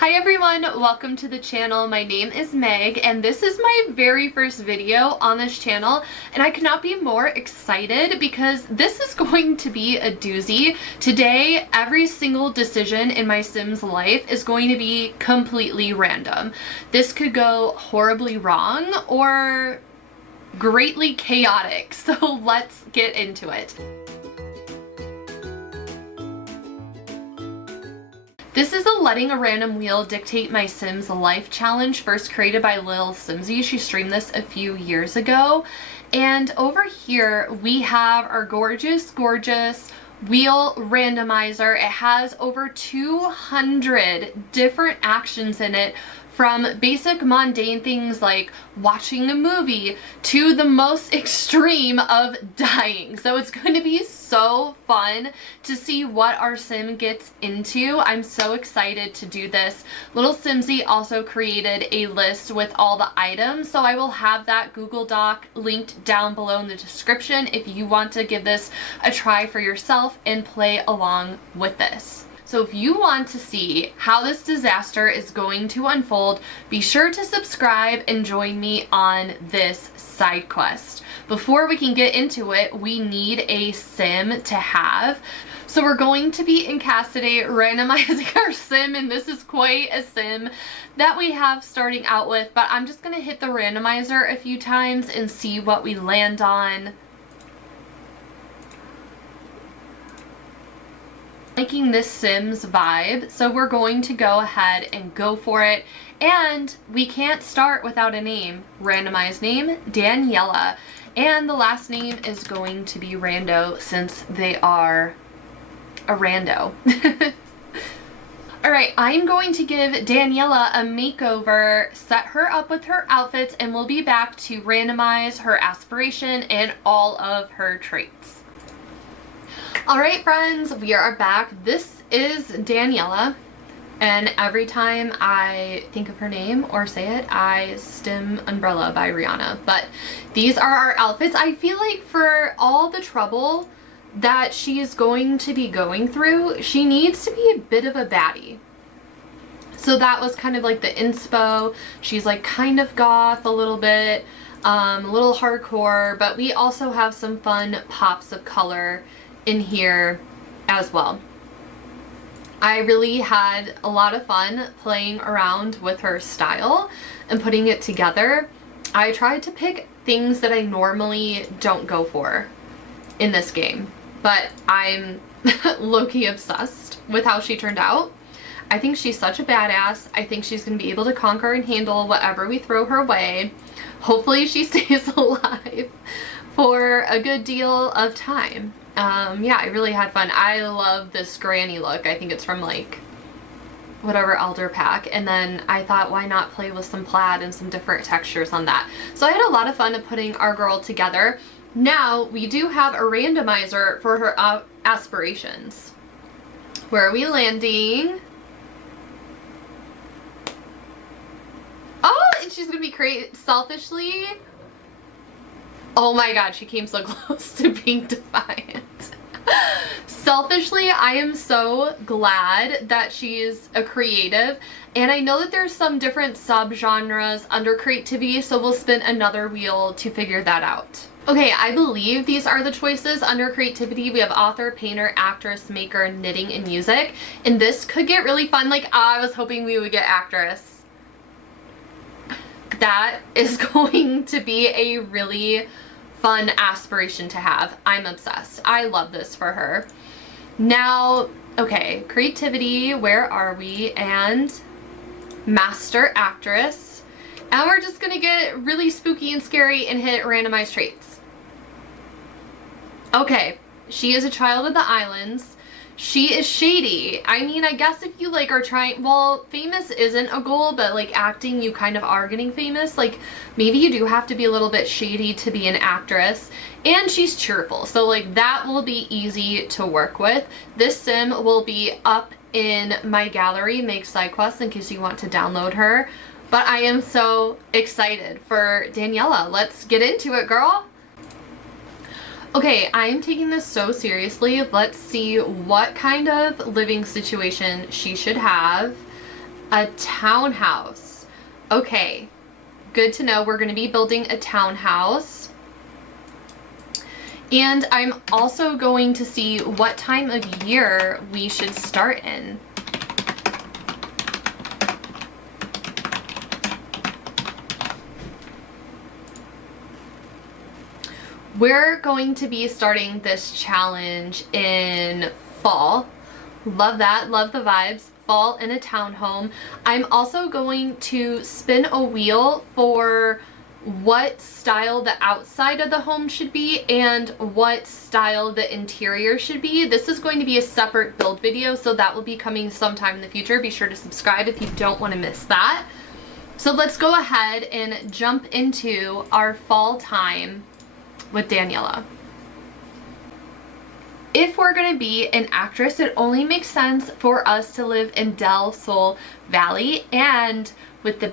Hi everyone, welcome to the channel. My name is Meg and this is my very first video on this channel and I could not be more excited because this is going to be a doozy. Today, every single decision in my Sims life is going to be completely random. This could go horribly wrong or greatly chaotic, so let's get into it. This is a letting a random wheel dictate my Sims life challenge, first created by Lil Simsy. She streamed this a few years ago. And over here we have our gorgeous wheel randomizer. It has over 200 different actions in it, from basic mundane things like watching a movie to the most extreme of dying. So it's going to be so fun to see what our sim gets into. I'm so excited to do this. Little Simsy also created a list with all the items, so I will have that Google Doc linked down below in the description if you want to give this a try for yourself and play along with this. So if you want to see how this disaster is going to unfold, be sure to subscribe and join me on this side quest. Before we can get into it, we need a sim to have. So we're going to be in Cassidy randomizing our sim, and this is quite a sim that we have starting out with, but I'm just gonna hit the randomizer a few times and see what we land on. Liking this Sims vibe, so we're going to go ahead and go for it. And we can't start without a name. Randomized name, Daniela. And the last name is going to be Rando, since they are a rando. Alright, I'm going to give Daniela a makeover, set her up with her outfits, and we'll be back to randomize her aspiration and all of her traits. Alright friends, we are back. This is Daniela, and every time I think of her name or say it, I stim Umbrella by Rihanna. But these are our outfits. I feel like for all the trouble that she is going to be going through, she needs to be a bit of a baddie. So that was kind of like the inspo. She's like kind of goth a little bit, a little hardcore, but we also have some fun pops of color in here as well. I really had a lot of fun playing around with her style and putting it together. I tried to pick things that I normally don't go for in this game, but I'm low-key obsessed with how she turned out. I think she's such a badass. I think she's gonna be able to conquer and handle whatever we throw her way. Hopefully she stays alive for a good deal of time. Yeah, I really had fun. I love this granny look. I think it's from like whatever elder pack, and then I thought, why not play with some plaid and some different textures on that. So I had a lot of fun putting our girl together. Now we do have a randomizer for her aspirations. Where are we landing? Oh, and she's gonna be created selfishly. Oh my god, she came so close to being defiant. Selfishly, I am so glad that she's a creative, and I know that there's some different subgenres under creativity, so we'll spin another wheel to figure that out. Okay, I believe these are the choices under creativity. We have author, painter, actress, maker, knitting, and music, and this could get really fun. Like, I was hoping we would get actress. That is going to be a really fun aspiration to have. I'm obsessed. I love this for her. Now, okay, creativity, where are we? And master actress. And we're just gonna get really spooky and scary and hit randomized traits. Okay, she is a child of the islands. She is shady. I mean, I guess if you like are trying, well, famous isn't a goal, but like acting, you kind of are getting famous. Like maybe you do have to be a little bit shady to be an actress. And she's cheerful, so like that will be easy to work with. This sim will be up in my gallery, megsidequest, in case you want to download her. But I am so excited for Daniela. Let's get into it, girl. Okay, I am taking this so seriously. Let's see what kind of living situation she should have. A townhouse. Okay, good to know. We're going to be building a townhouse. And I'm also going to see what time of year we should start in. We're going to be starting this challenge in fall. Love that, love the vibes. Fall in a townhome. I'm also going to spin a wheel for what style the outside of the home should be and what style the interior should be. This is going to be a separate build video, so that will be coming sometime in the future. Be sure to subscribe if you don't want to miss that. So let's go ahead and jump into our fall time with Daniela. If we're going to be an actress, it only makes sense for us to live in Del Sol Valley, and with the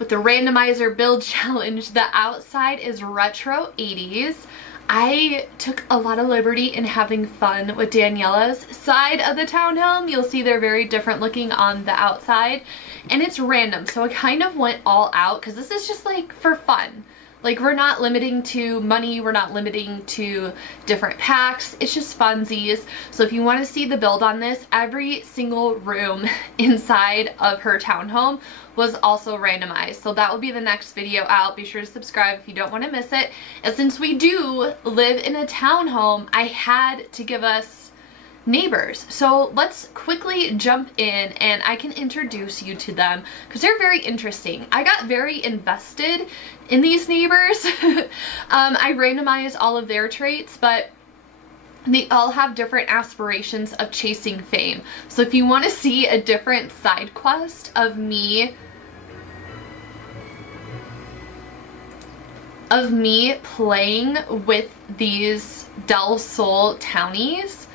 randomizer build challenge, the outside is retro 80s. I took a lot of liberty in having fun with Daniela's side of the townhome. You'll see they're very different looking on the outside, and it's random, so I kind of went all out because this is just like for fun. Like, we're not limiting to money, we're not limiting to different packs, it's just funsies. So if you want to see the build on this, every single room inside of her townhome was also randomized. So that will be the next video out. Be sure to subscribe if you don't want to miss it. And since we do live in a townhome, I had to give us neighbors. So let's quickly jump in and I can introduce you to them because they're very interesting. I got very invested in these neighbors. I randomized all of their traits, but they all have different aspirations of chasing fame. So if you want to see a different side quest of me playing with these Del Sol townies,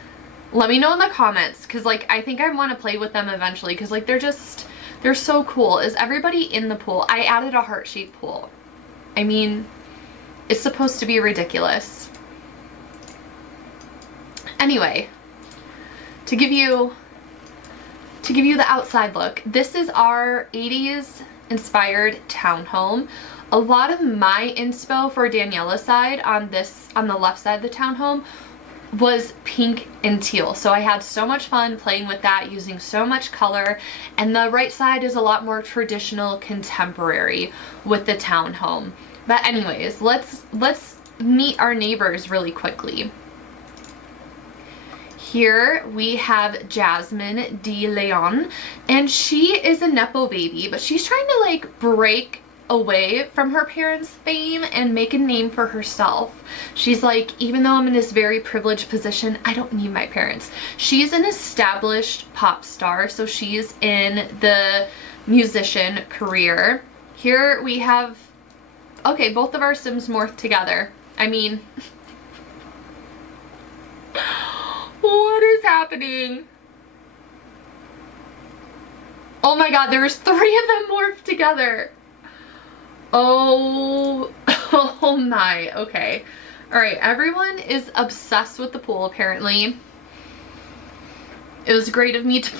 let me know in the comments, because like I think I want to play with them eventually, because like they're so cool. Is everybody in the pool? I added a heart-shaped pool. I mean, it's supposed to be ridiculous. Anyway, to give you the outside look, this is our 80s inspired townhome. A lot of my inspo for Daniela's side on the left side of the townhome was pink and teal, so I had so much fun playing with that, using so much color. And the right side is a lot more traditional contemporary with the townhome. But anyways, let's meet our neighbors really quickly. Here we have Jasmine de Leon, and she is a nepo baby, but she's trying to like break away from her parents' fame and make a name for herself. She's like, even though I'm in this very privileged position, I don't need my parents. She's an established pop star, so she's in the musician career. Here we have, okay, both of our Sims morphed together. I mean, what is happening? Oh my god, there was 3 of them morphed together. Oh, oh my, okay. Alright, everyone is obsessed with the pool, apparently. It was great of me to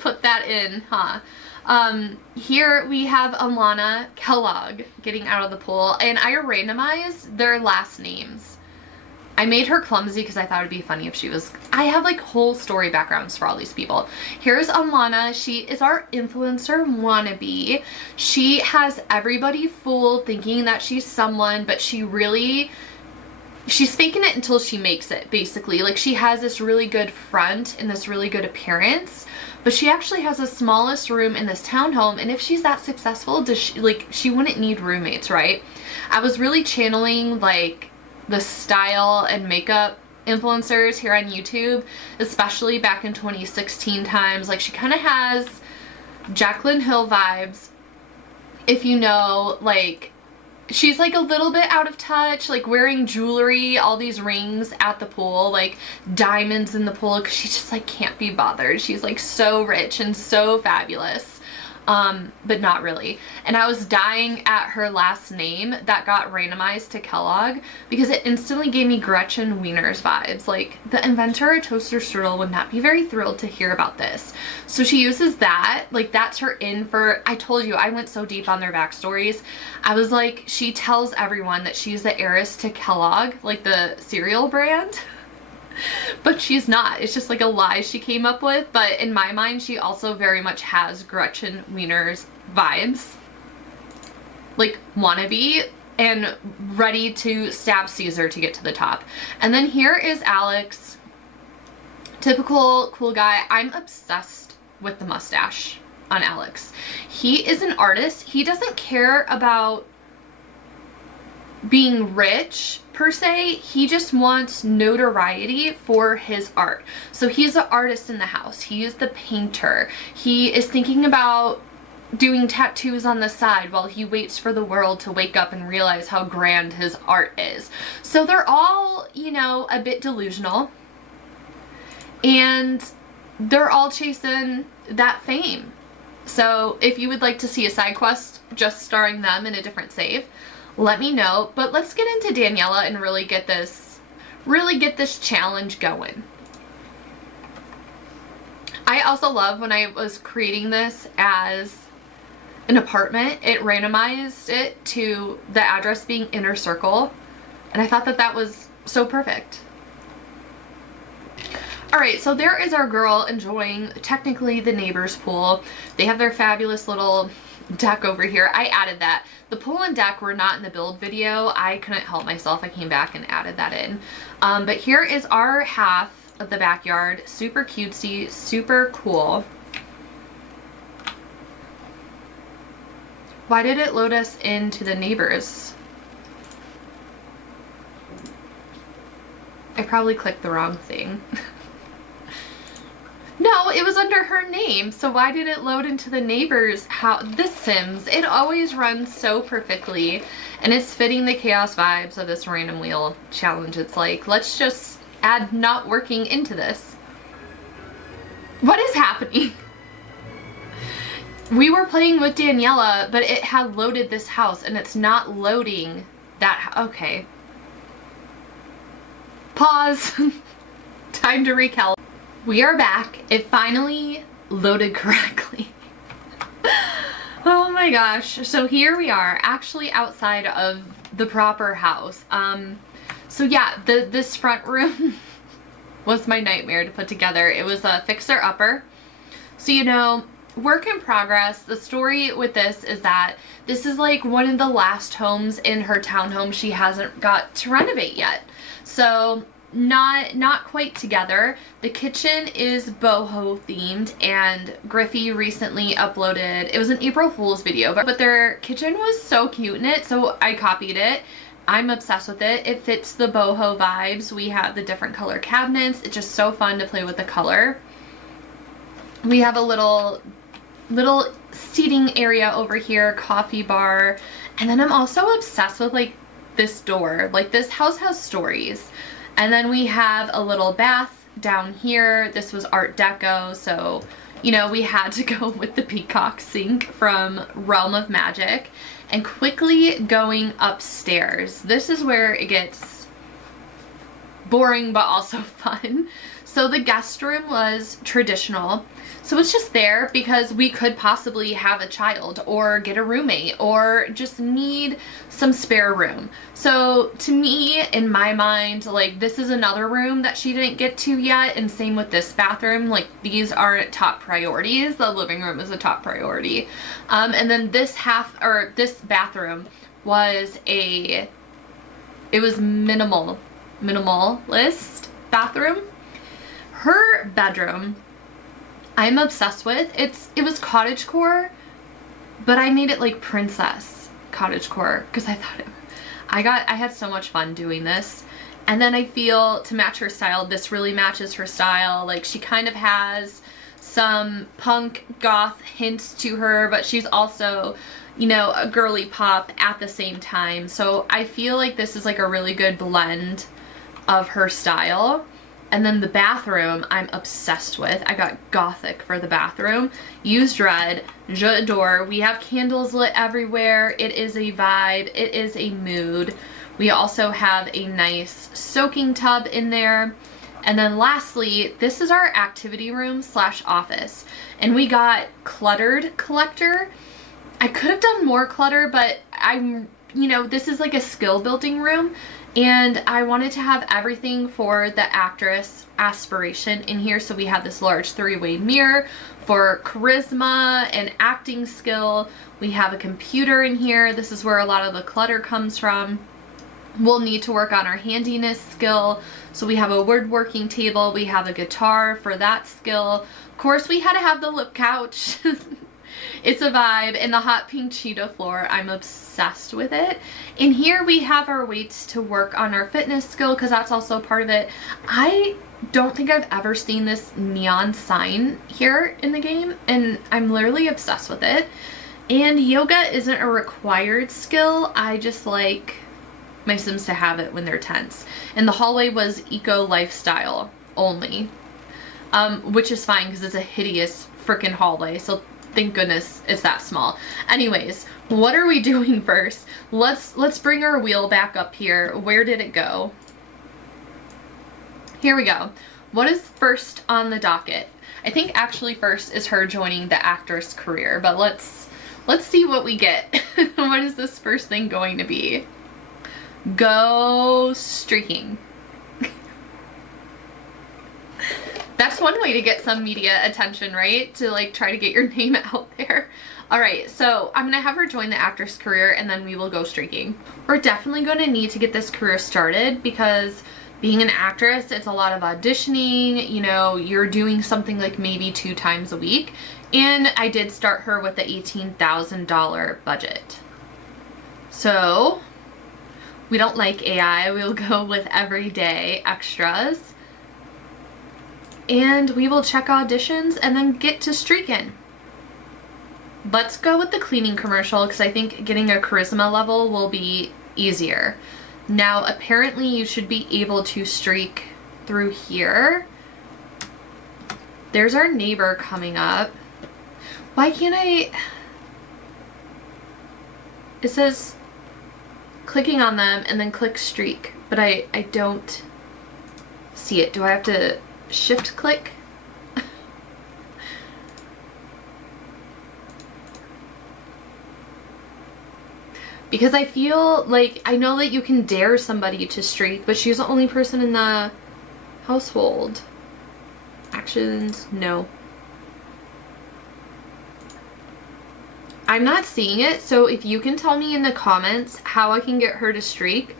put that in, huh? Here we have Alana Kellogg getting out of the pool, and I randomized their last names. I made her clumsy because I thought it'd be funny if she was... I have like whole story backgrounds for all these people. Here's Alana. She is our influencer wannabe. She has everybody fooled thinking that she's someone, but she's faking it until she makes it, basically. Like, she has this really good front and this really good appearance, but she actually has the smallest room in this townhome, and if she's that successful, she wouldn't need roommates, right? I was really channeling like the style and makeup influencers here on YouTube, especially back in 2016 times. Like, she kind of has Jaclyn Hill vibes, if you know. Like, she's like a little bit out of touch, like wearing jewelry, all these rings at the pool, like diamonds in the pool, because she just like can't be bothered. She's like so rich and so fabulous. but not really. And I was dying at her last name that got randomized to Kellogg because it instantly gave me Gretchen Wiener's vibes. Like, the inventor of toaster strudel would not be very thrilled to hear about this. So she uses that, like, that's her in for, I told you, I went so deep on their backstories. I was like, she tells everyone that she's the heiress to Kellogg, like the cereal brand. But she's not. It's just like a lie she came up with. But in my mind, she also very much has Gretchen Wiener's vibes. Like, wannabe and ready to stab Caesar to get to the top. And then here is Alex. Typical cool guy. I'm obsessed with the mustache on Alex. He is an artist. He doesn't care about being rich per se. He just wants notoriety for his art. So he's the artist in the house. He is the painter. He is thinking about doing tattoos on the side while he waits for the world to wake up and realize how grand his art is. So they're all, you know, a bit delusional, and they're all chasing that fame. So if you would like to see a side quest just starring them in a different save, let me know. But let's get into Daniela and really get this challenge going. I also love when I was creating this as an apartment, it randomized it to the address being inner circle, and I thought that that was so perfect. Alright, so there is our girl enjoying technically the neighbor's pool. They have their fabulous little deck over here. I added that. The pool and deck were not in the build video. I couldn't help myself. I came back and added that in. But here is our half of the backyard. Super cutesy, super cool. Why did it load us into the neighbors? I probably clicked the wrong thing. No, it was under her name, so why did it load into the neighbor's house? This Sims, it always runs so perfectly, and it's fitting the chaos vibes of this random wheel challenge. It's like, let's just add not working into this. What is happening? We were playing with Daniela, but it had loaded this house, and it's not loading that. Okay. Pause. Time to recalibrate. We are back. It finally loaded correctly. Oh my gosh. So here we are, actually outside of the proper house. So yeah, this front room was my nightmare to put together. It was a fixer-upper. So, you know, work in progress. The story with this is that this is like one of the last homes in her townhome she hasn't got to renovate yet. So not quite together. The kitchen is boho themed, and Griffey recently uploaded, it was an April Fool's video, but their kitchen was so cute in it, so I copied it. I'm obsessed with it. It fits the boho vibes. We have the different color cabinets. It's just so fun to play with the color. We have a little seating area over here, coffee bar, and then I'm also obsessed with like this door. Like, this house has stories. And then we have a little bath down here. This was Art Deco, so, you know, we had to go with the peacock sink from Realm of Magic. And quickly going upstairs. This is where it gets boring but also fun. So the guest room was traditional. So it's just there because we could possibly have a child or get a roommate or just need some spare room. So to me, in my mind, like, this is another room that she didn't get to yet, and same with this bathroom. Like, these aren't top priorities. The living room is a top priority. And then this this bathroom was it was minimalist bathroom. Her bedroom, I'm obsessed with. It was cottagecore, but I made it like princess cottagecore because I thought I had so much fun doing this. And then I feel to match her style, this really matches her style. Like, she kind of has some punk goth hints to her, but she's also, you know, a girly pop at the same time. So I feel like this is like a really good blend of her style. And then the bathroom, I'm obsessed with. I got gothic for the bathroom. Used red, j'adore. We have candles lit everywhere. It is a vibe. It is a mood. We also have a nice soaking tub in there. And then lastly, this is our activity room / office. And we got cluttered collector. I could have done more clutter, but this is like a skill building room. And I wanted to have everything for the actress aspiration in here. So we have this large 3-way mirror for charisma and acting skill. We have a computer in here. This is where a lot of the clutter comes from. We'll need to work on our handiness skill. So we have a woodworking table. We have a guitar for that skill. Of course, we had to have the lip couch. It's a vibe. And the hot pink cheetah floor, I'm obsessed with it. In here we have our weights to work on our fitness skill because that's also part of it. I don't think I've ever seen this neon sign here in the game, and I'm literally obsessed with it. And yoga isn't a required skill. I just like my Sims to have it when they're tense. And the hallway was eco lifestyle only, which is fine because it's a hideous freaking hallway. So thank goodness it's that small. Anyways, what are we doing first? Let's bring our wheel back up here. Where did it go? Here we go. What is first on the docket? I think actually first is her joining the actress career, but let's see what we get. What is this first thing going to be? Go streaking. That's one way to get some media attention, right? To like try to get your name out there. All right, so I'm gonna have her join the actress career and then we will go streaking. We're definitely gonna need to get this career started because being an actress, it's a lot of auditioning, you know, you're doing something like maybe 2 times a week. And I did start her with the $18,000 budget. So we don't like AI, we'll go with everyday extras. And we will check auditions and then get to streaking. Let's go with the cleaning commercial because I think getting a charisma level will be easier. Now, apparently you should be able to streak through here. There's our neighbor coming up. Why can't I? It says clicking on them and then click streak, but I don't see it. Do I have to shift click? Because I feel like, I know that you can dare somebody to streak, but she's the only person in the household. Actions, no. I'm not seeing it, so if you can tell me in the comments how I can get her to streak,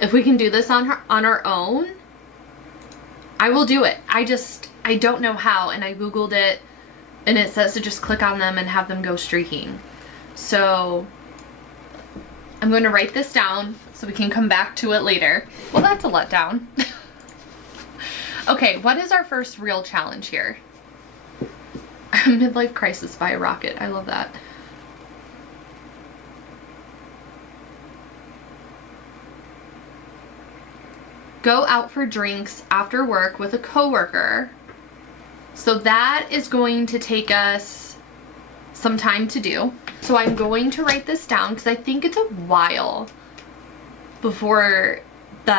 if we can do this on our own, I will do it. I don't know how, and I googled it and it says to just click on them and have them go streaking. So I'm going to write this down so we can come back to it later. Well, that's a letdown. Okay, what is our first real challenge here? Midlife crisis by a rocket. I love that. Go out for drinks after work with a coworker. So that is going to take us some time to do. So I'm going to write this down because I think it's a while before the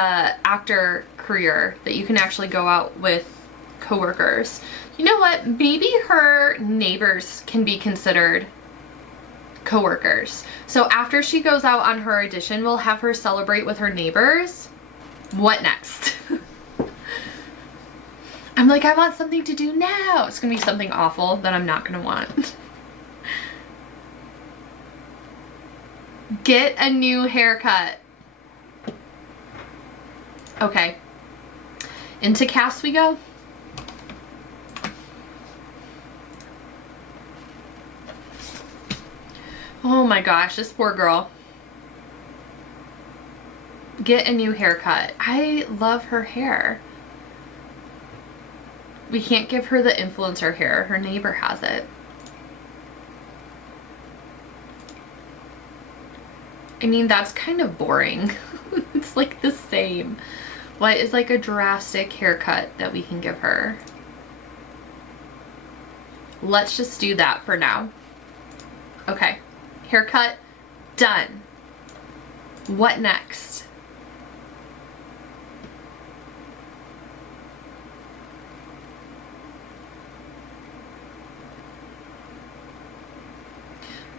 actor career that you can actually go out with coworkers. You know what? Maybe her neighbors can be considered coworkers. So after she goes out on her audition, we'll have her celebrate with her neighbors. What next? I'm like, I want something to do now. It's gonna be something awful that I'm not gonna want. Get a new haircut. Okay. Into cast we go. Oh my gosh, this poor girl. Get a new haircut. I love her hair. We can't give her the influencer hair. Her neighbor has it. I mean, that's kind of boring. It's like the same. What is like a drastic haircut that we can give her? Let's just do that for now. Okay, haircut, done. What next?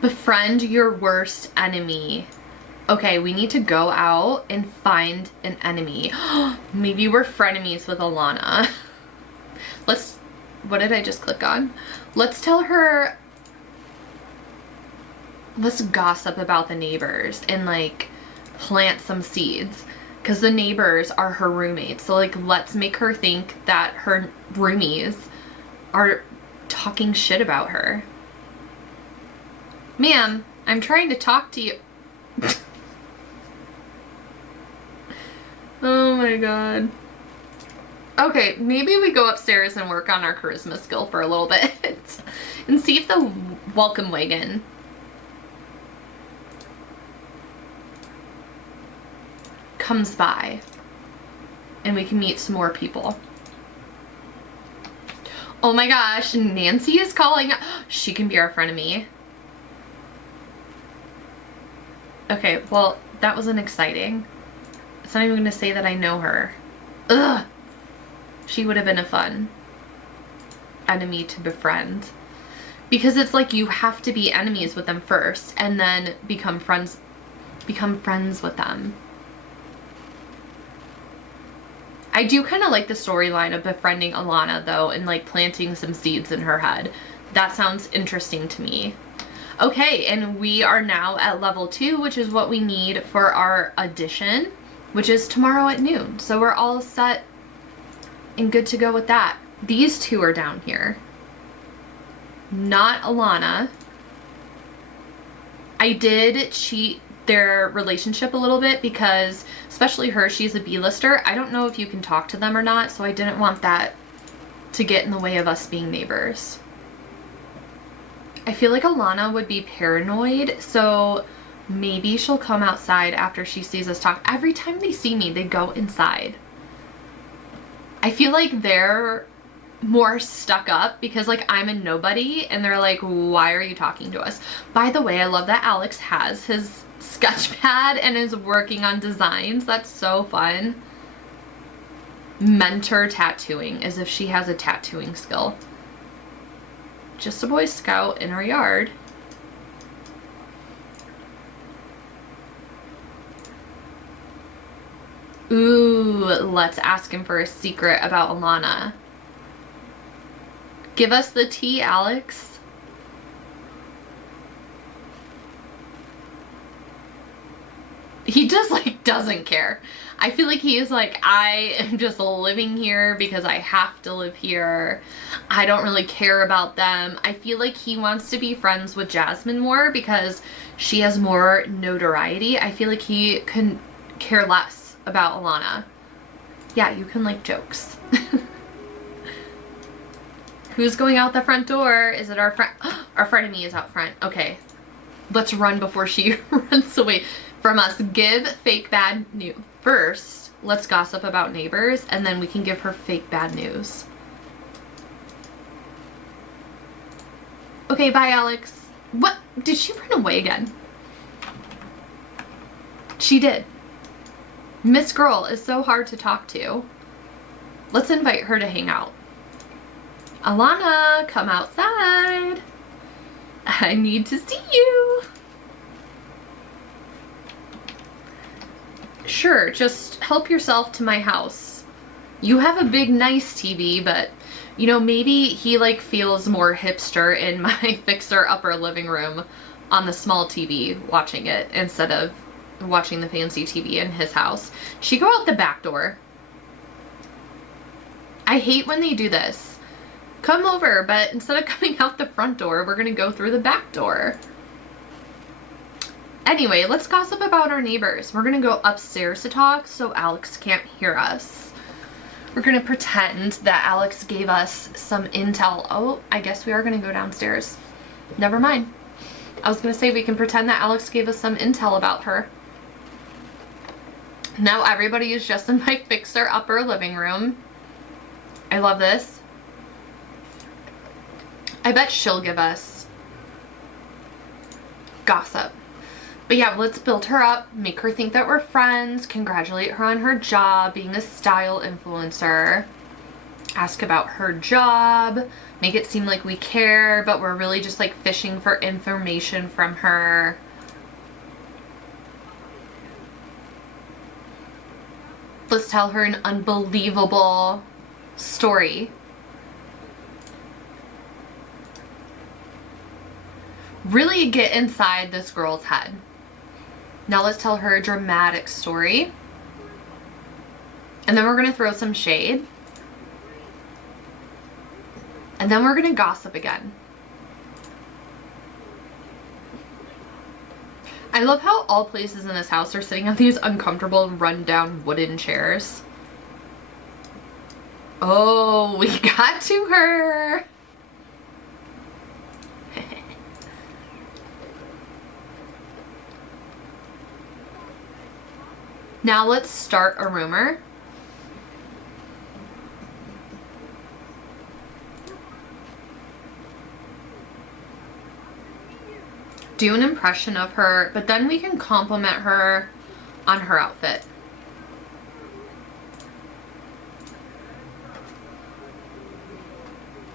Befriend your worst enemy. Okay, we need to go out and find an enemy. Maybe we're frenemies with Alana. What did I just click on? Let's tell her, let's gossip about the neighbors and like plant some seeds, because the neighbors are her roommates. So like, let's make her think that her roomies are talking shit about her. Ma'am, I'm trying to talk to you. Oh my god. Okay, maybe we go upstairs and work on our charisma skill for a little bit and see if the welcome wagon comes by and we can meet some more people. Oh my gosh, Nancy is calling. She can be our frenemy. Okay, well, that wasn't exciting. It's not even gonna say that I know her. Ugh! She would have been a fun enemy to befriend. Because it's like you have to be enemies with them first and then become friends with them. I do kind of like the storyline of befriending Alana though and like planting some seeds in her head. That sounds interesting to me. Okay, and we are now at level 2, which is what we need for our audition, which is tomorrow at noon. So we're all set and good to go with that. These two are down here. Not Alana. I did cheat their relationship a little bit because, especially her, she's a B-lister. I don't know if you can talk to them or not, so I didn't want that to get in the way of us being neighbors. I feel like Alana would be paranoid, so maybe she'll come outside after she sees us talk. Every time they see me, they go inside. I feel like they're more stuck up because like I'm a nobody and they're like, why are you talking to us? By the way, I love that Alex has his sketch pad and is working on designs. That's so fun. Mentor tattooing, as if she has a tattooing skill. Just a Boy Scout in our yard. Ooh, let's ask him for a secret about Alana. Give us the tea, Alex. He just like doesn't care. I feel like he is like, I am just living here because I have to live here. I don't really care about them. I feel like he wants to be friends with Jasmine more because she has more notoriety. I feel like he can care less about Alana. Yeah, you can like jokes. Who's going out the front door? Is it our friend? Our frenemy is out front. Okay. Let's run before she runs away from us. Give fake bad news. First, let's gossip about neighbors and then we can give her fake bad news. Okay, bye Alex. What? Did she run away again? She did. Miss Girl is so hard to talk to. Let's invite her to hang out. Alana, come outside. I need to see you. Sure, just help yourself to my house. You have a big, nice TV, but, you know, maybe he, like, feels more hipster in my fixer-upper living room on the small TV watching it instead of watching the fancy TV in his house. She go out the back door. I hate when they do this. Come over, but instead of coming out the front door, we're gonna go through the back door. Anyway, let's gossip about our neighbors. We're gonna go upstairs to talk so Alex can't hear us. We're gonna pretend that Alex gave us some intel. Oh, I guess we are gonna go downstairs. Never mind. I was gonna say we can pretend that Alex gave us some intel about her. Now everybody is just in my fixer-upper living room. I love this. I bet she'll give us gossip. But yeah, let's build her up, make her think that we're friends, congratulate her on her job, being a style influencer, ask about her job, make it seem like we care, but we're really just like fishing for information from her. Let's tell her an unbelievable story. Really get inside this girl's head. Now let's tell her a dramatic story. And then we're going to throw some shade. And then we're going to gossip again. I love how all places in this house are sitting on these uncomfortable run-down wooden chairs. Oh, we got to her. Now let's start a rumor. Do an impression of her, but then we can compliment her on her outfit.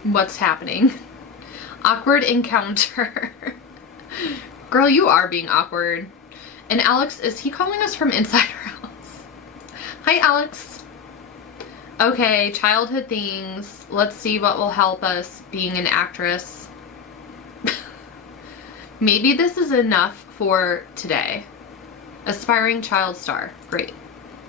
What's happening? Awkward encounter. Girl, you are being awkward. And Alex, is he calling us from inside our house? Hi, Alex. Okay, childhood things. Let's see what will help us being an actress. Maybe this is enough for today. Aspiring child star. Great.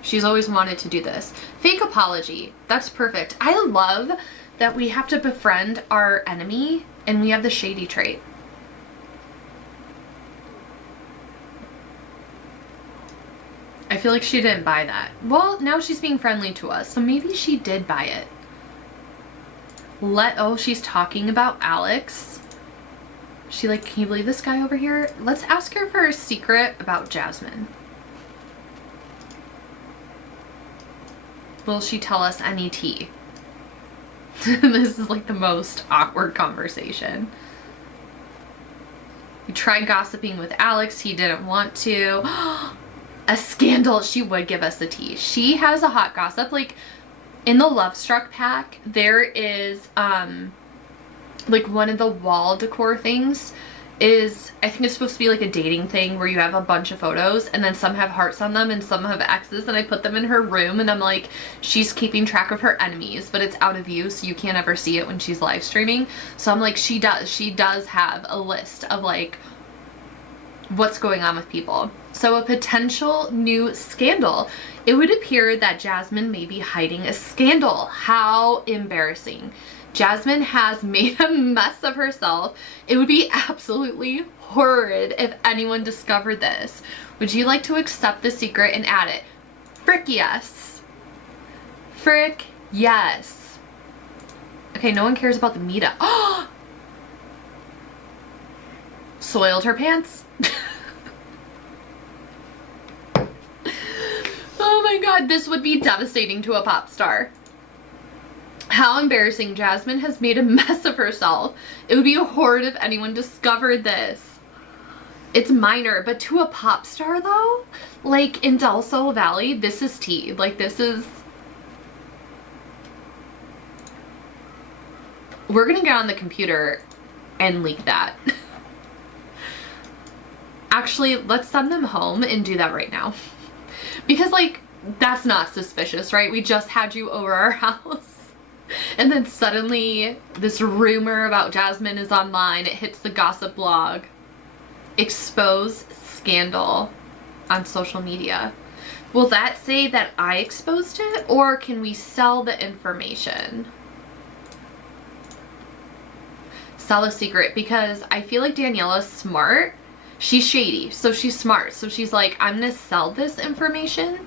She's always wanted to do this. Fake apology. That's perfect. I love that we have to befriend our enemy and we have the shady trait. I feel like she didn't buy that. Well, now she's being friendly to us, so maybe she did buy it. Oh, she's talking about Alex. She like, can you believe this guy over here? Let's ask her for a secret about Jasmine. Will she tell us any tea? This is like the most awkward conversation. We tried gossiping with Alex. He didn't want to. A scandal. She would give us the tea. She has a hot gossip. Like in the Love Struck pack, there is like one of the wall decor things is, I think it's supposed to be like a dating thing where you have a bunch of photos and then some have hearts on them and some have X's, and I put them in her room and I'm like, she's keeping track of her enemies, but it's out of view so you can't ever see it when she's live streaming. So I'm like, she does have a list of like what's going on with people. So a potential new scandal. It would appear that Jasmine may be hiding a scandal. How embarrassing. Jasmine has made a mess of herself. It would be absolutely horrid if anyone discovered this. Would you like to accept the secret and add it? Frick yes. Frick yes. Okay, no one cares about the meetup. Oh! Soiled her pants. Oh my god, this would be devastating to a pop star. How embarrassing. Jasmine has made a mess of herself. It would be horrid if anyone discovered this. It's minor, but to a pop star though, like in Del Sol Valley, this is tea. Like this is... We're gonna get on the computer and leak that. Actually, let's send them home and do that right now. Because like, that's not suspicious, right? We just had you over our house. And then suddenly this rumor about Jasmine is online. It hits the gossip blog. Expose scandal on social media. Will that say that I exposed it, or can we sell the information? Sell a secret, because I feel like Daniela's smart. She's shady, so she's smart. So she's like, I'm gonna sell this information.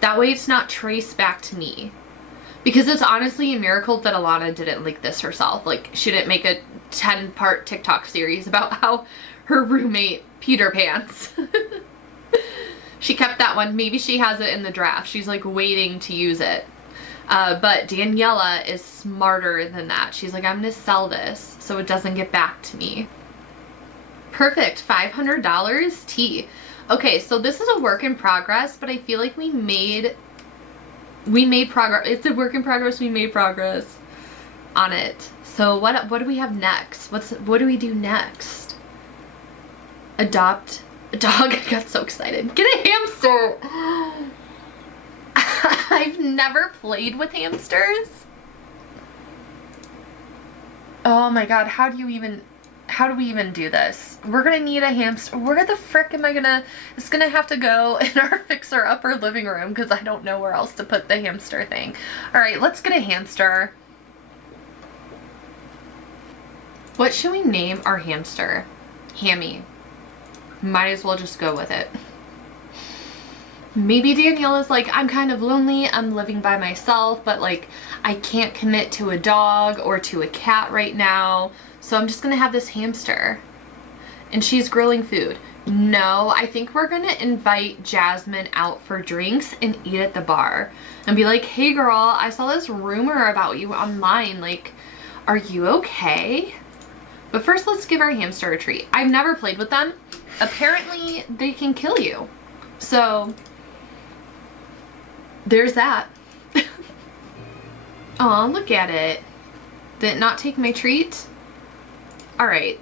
That way it's not traced back to me. Because it's honestly a miracle that Alana didn't leak this herself. Like, she didn't make a 10-part TikTok series about how her roommate peed her pants. She kept that one. Maybe she has it in the draft. She's like waiting to use it. But Daniela is smarter than that. She's like, I'm gonna sell this so it doesn't get back to me. Perfect, $500 tea. Okay, so this is a work in progress, but I feel like we made progress. It's a work in progress. We made progress on it. So what do we have next? What do we do next? Adopt a dog. I got so excited. Get a hamster. I've never played with hamsters. Oh my god, how do we even do this? We're gonna need a hamster. Where the frick am I gonna... It's gonna have to go in our fixer-upper living room because I don't know where else to put the hamster thing. Alright, let's get a hamster. What should we name our hamster? Hammy. Might as well just go with it. Maybe Daniela's like, I'm kind of lonely, I'm living by myself, but like, I can't commit to a dog or to a cat right now, so I'm just gonna have this hamster. And she's grilling food. No, I think we're gonna invite Jasmine out for drinks and eat at the bar. And be like, hey girl, I saw this rumor about you online, like, are you okay? But first, let's give our hamster a treat. I've never played with them. Apparently, they can kill you. So, there's that. Aw, look at it. Did it not take my treat? Alright.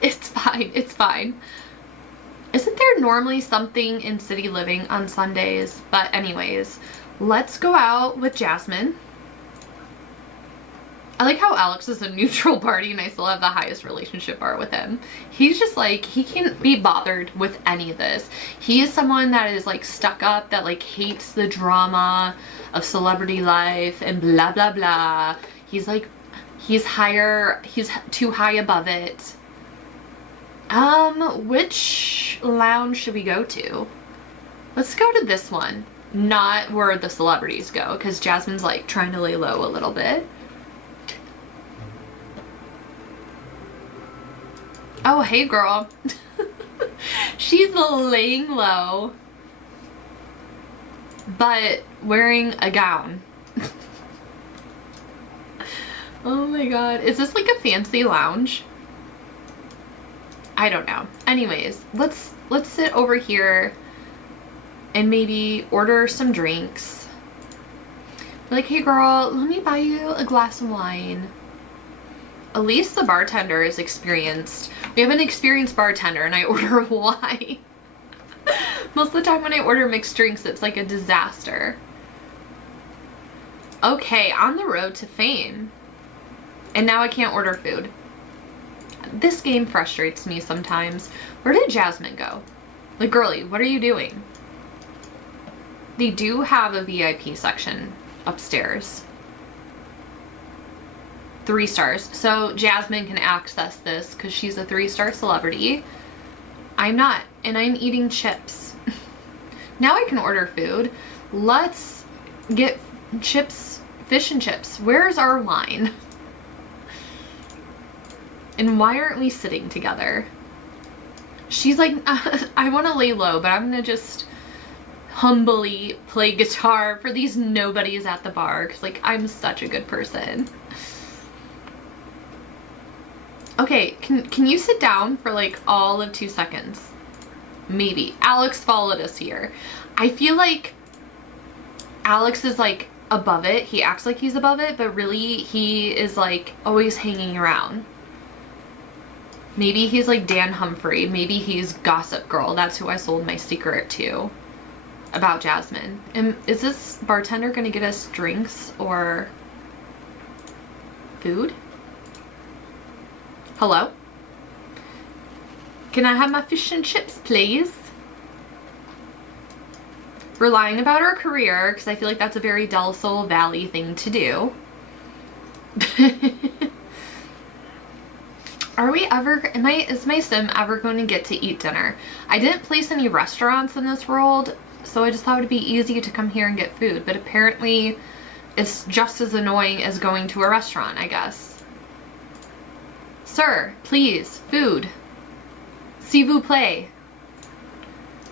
It's fine, it's fine. Isn't there normally something in City Living on Sundays? But anyways, let's go out with Jasmine. I like how Alex is a neutral party and I still have the highest relationship bar with him. He's just like, he can't be bothered with any of this. He is someone that is like stuck up, that like hates the drama of celebrity life and blah blah blah. He's like, he's too high above it. Which lounge should we go to? Let's go to this one. Not where the celebrities go, because Jasmine's like trying to lay low a little bit. Oh, hey girl. She's laying low, but wearing a gown. Oh my god. Is this like a fancy lounge? I don't know. Anyways, let's sit over here and maybe order some drinks. Like, hey girl, let me buy you a glass of wine. At least the bartender is experienced. We have an experienced bartender and I order wine. Most of the time when I order mixed drinks, it's like a disaster. Okay, on the road to fame. And now I can't order food. This game frustrates me sometimes. Where did Jasmine go? Like, girly, what are you doing? They do have a VIP section upstairs. 3 stars. So Jasmine can access this because she's a 3-star celebrity. I'm not, and I'm eating chips. Now I can order food. Let's get chips, fish and chips. Where's our wine? And why aren't we sitting together? She's like, I want to lay low, but I'm gonna just humbly play guitar for these nobodies at the bar because like I'm such a good person. Okay, can you sit down for like all of 2 seconds? Maybe. Alex followed us here. I feel like Alex is like above it. He acts like he's above it, but really he is like always hanging around. Maybe he's like Dan Humphrey. Maybe he's Gossip Girl. That's who I sold my secret to about Jasmine. And is this bartender gonna get us drinks or food? Hello? Can I have my fish and chips, please? We're lying about our career because I feel like that's a very Del Sol Valley thing to do. Are we ever, is my sim ever going to get to eat dinner? I didn't place any restaurants in this world, so I just thought it'd be easy to come here and get food, but apparently it's just as annoying as going to a restaurant, I guess. Sir, please, food. S'il vous plaît.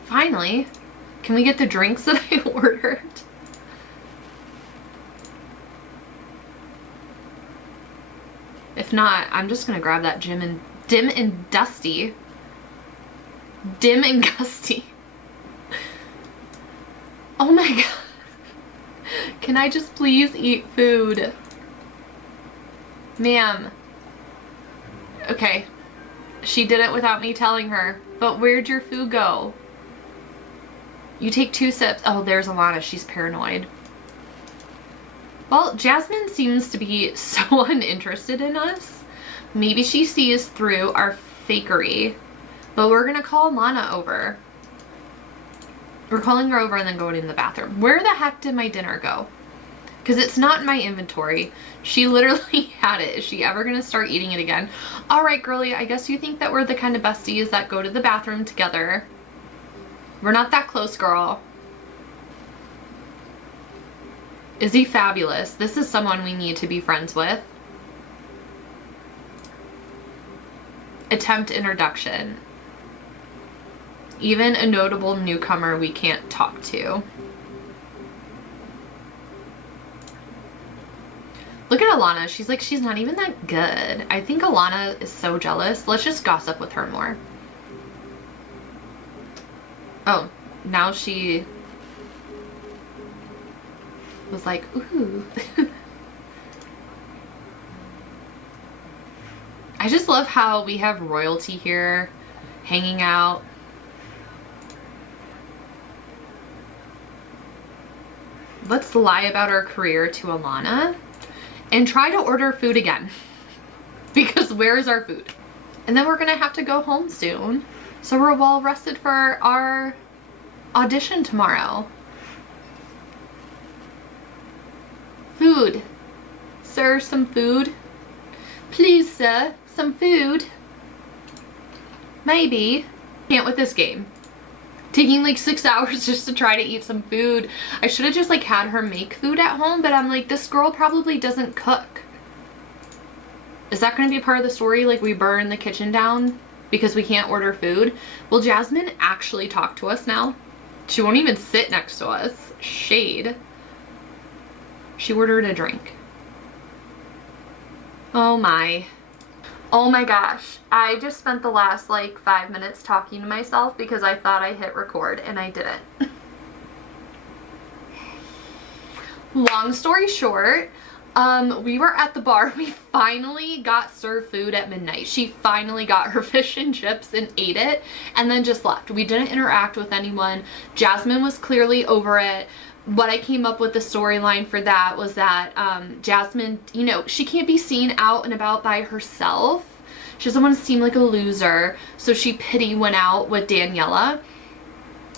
Finally. Can we get the drinks that I ordered? If not, I'm just gonna grab that dim and dusty. Dim and gusty. Oh my god. Can I just please eat food? Ma'am. Okay. She did it without me telling her. But where'd your food go? You take 2 sips. Oh, there's Alana. She's paranoid. Well, Jasmine seems to be so uninterested in us. Maybe she sees through our fakery. But we're gonna call Alana over. We're calling her over and then going in the bathroom. Where the heck did my dinner go? Because it's not in my inventory. She literally had it. Is she ever gonna start eating it again? All right, girlie, I guess you think that we're the kind of besties that go to the bathroom together. We're not that close, girl. Is he fabulous? This is someone we need to be friends with. Attempt introduction. Even a notable newcomer we can't talk to. Look at Alana. She's like, she's not even that good. I think Alana is so jealous. Let's just gossip with her more. Oh, now she was like, ooh. I just love how we have royalty here hanging out. Let's lie about our career to Alana and try to order food again. Because where's our food? And then we're gonna have to go home soon. So we're well rested for our audition tomorrow. Food. Sir, some food? Please, sir, some food? Maybe. Can't with this game. Taking like 6 hours just to try to eat some food. I should have just like had her make food at home, but I'm like, this girl probably doesn't cook. Is that going to be part of the story? Like we burn the kitchen down because we can't order food? Will Jasmine actually talk to us now? She won't even sit next to us. Shade. She ordered a drink. Oh my. Oh my gosh. I just spent the last like 5 minutes talking to myself because I thought I hit record and I didn't. Long story short, we were at the bar. We finally got served food at midnight. She finally got her fish and chips and ate it and then just left. We didn't interact with anyone. Jasmine was clearly over it. What I came up with the storyline for that was that Jasmine, you know, she can't be seen out and about by herself. She doesn't want to seem like a loser. So she pity went out with Daniela.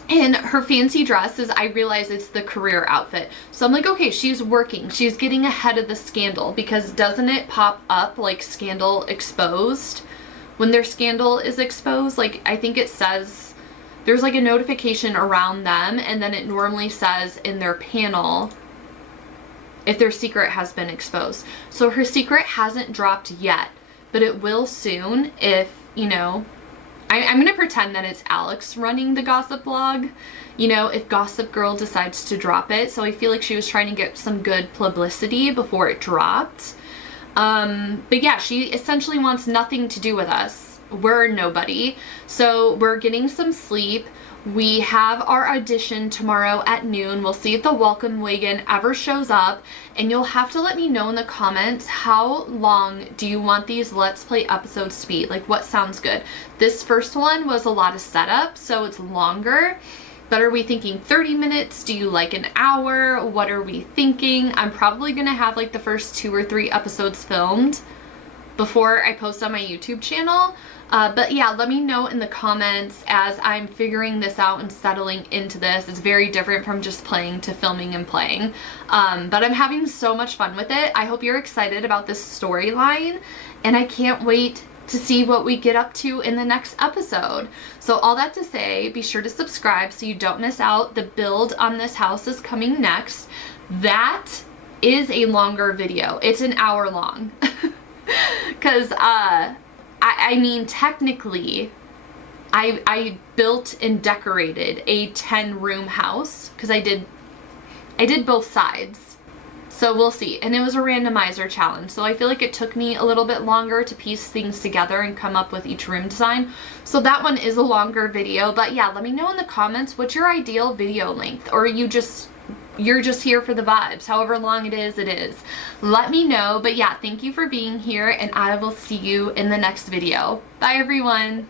And her fancy dress is, I realize it's the career outfit. So I'm like, okay, she's working. She's getting ahead of the scandal because doesn't it pop up like scandal exposed? When their scandal is exposed, like I think it says, there's like a notification around them and then it normally says in their panel if their secret has been exposed. So her secret hasn't dropped yet, but it will soon if, you know, I'm going to pretend that it's Alex running the gossip blog, you know, if Gossip Girl decides to drop it. So I feel like she was trying to get some good publicity before it dropped. But yeah, she essentially wants nothing to do with us. We're nobody. So we're getting some sleep. We have our audition tomorrow at noon. We'll see if the welcome wagon ever shows up. And you'll have to let me know in the comments, how long do you want these Let's Play episodes to be? Like what sounds good? This first one was a lot of setup, so it's longer. But are we thinking 30 minutes? Do you like an hour? What are we thinking? I'm probably gonna have like the first 2 or 3 episodes filmed before I post on my YouTube channel. But yeah, let me know in the comments as I'm figuring this out and settling into this. It's very different from just playing to filming and playing. But I'm having so much fun with it. I hope you're excited about this storyline and I can't wait to see what we get up to in the next episode. So all that to say, be sure to subscribe so you don't miss out. The build on this house is coming next. That is a longer video. It's an hour long. Because, I mean, technically, I built and decorated a 10-room house because I did both sides. So we'll see. And it was a randomizer challenge. So I feel like it took me a little bit longer to piece things together and come up with each room design. So that one is a longer video. But yeah, let me know in the comments what's your ideal video length, or you're just here for the vibes. However long it is, it is. Let me know. But yeah, thank you for being here, and I will see you in the next video. Bye everyone.